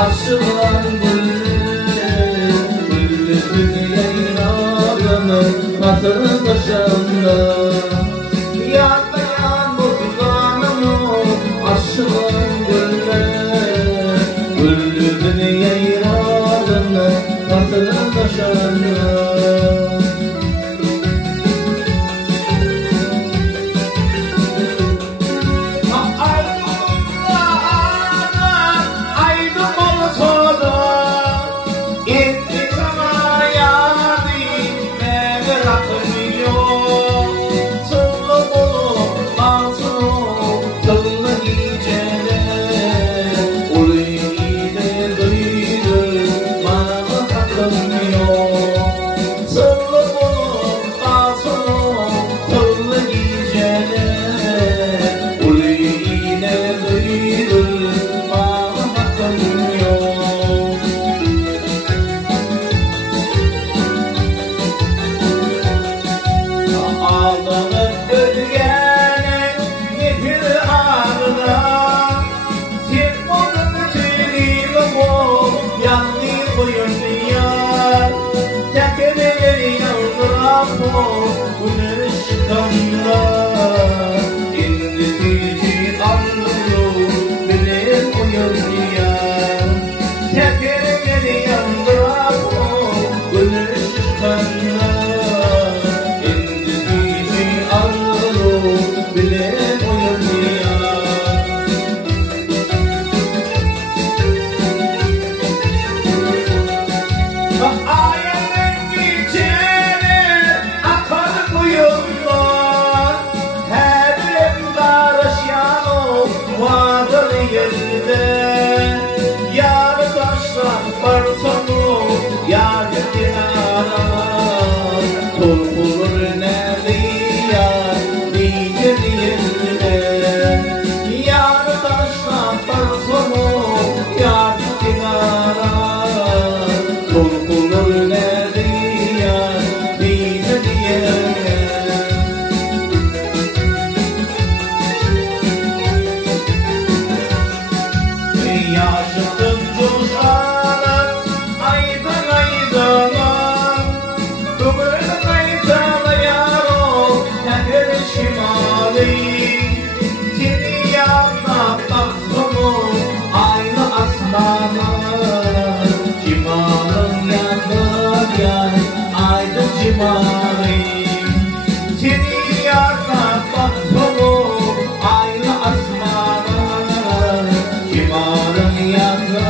Aşılan güllü yayrağını batır taşında yatlayan buzlanımı aşılan güllü yayrağını batır taşında. Cimarın yanına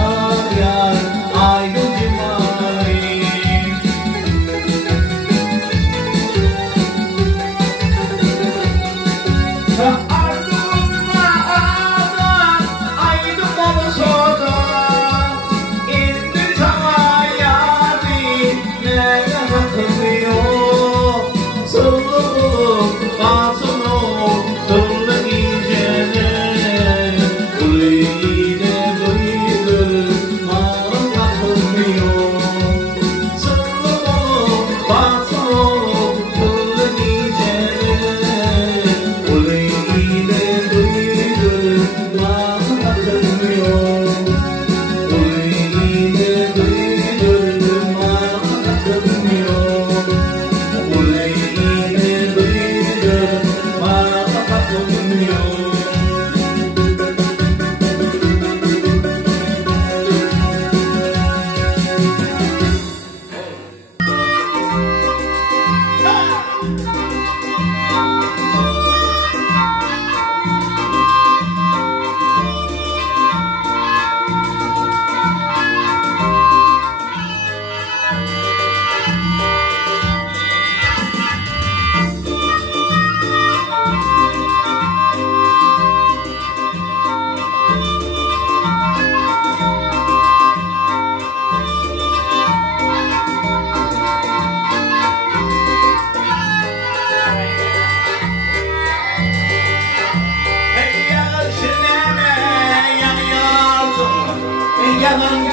yalan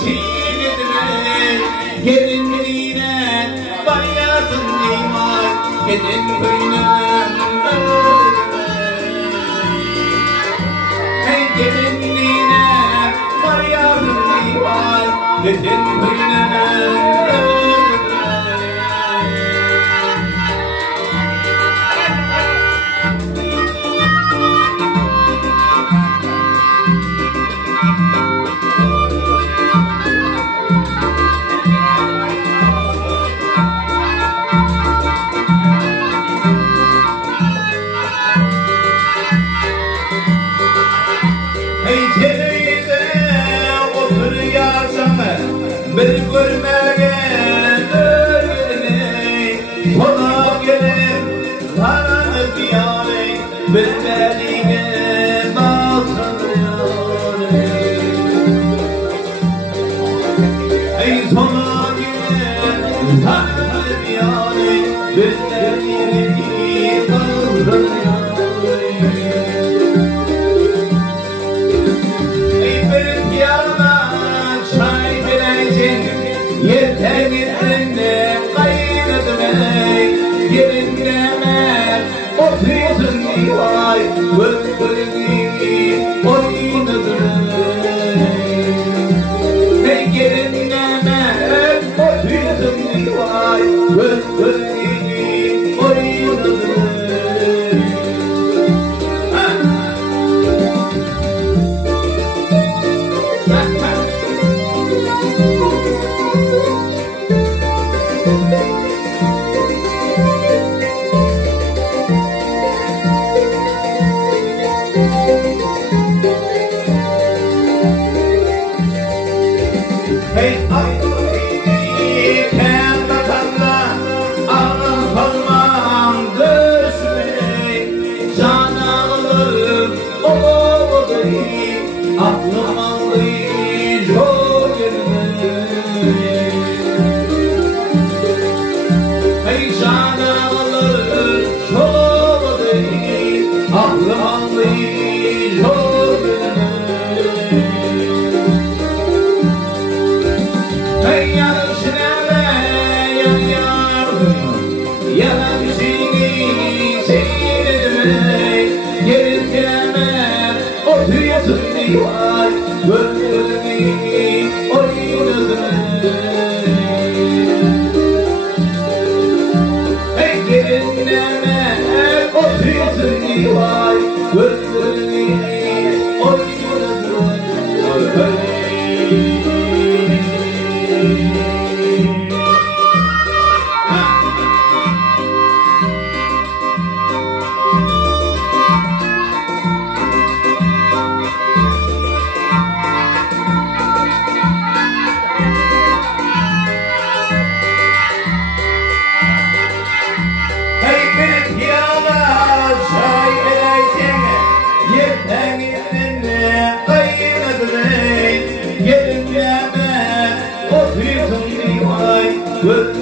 çiğnedim gelinliğine bayarsın var gelin köyüne hey gelinliğine bayarsın var gelin köyüne bir görmegen ölgeni sona gelip karanlık yani bir beline bakılıyor ey sona gelip karanlık yani bir beline bakılıyor ey bir piyana çay yeterinde kaynadılar yerinde oturuyorsun vay bölgülü oynadılar hey yerinde oturuyorsun vay bölgülü oynadılar hey ay kendi tanda ağır kalmam düşmeyi can ağılır oğlu aklım aldı çok yerine hey can ağılır çok aklım aldı çok yerine hey yanım sineme yalan seni seyredime yeriltireme oturuyorsun vay bölgülü oynadım hey yerindeme oturuyorsun vay bölgülü oynadım Good.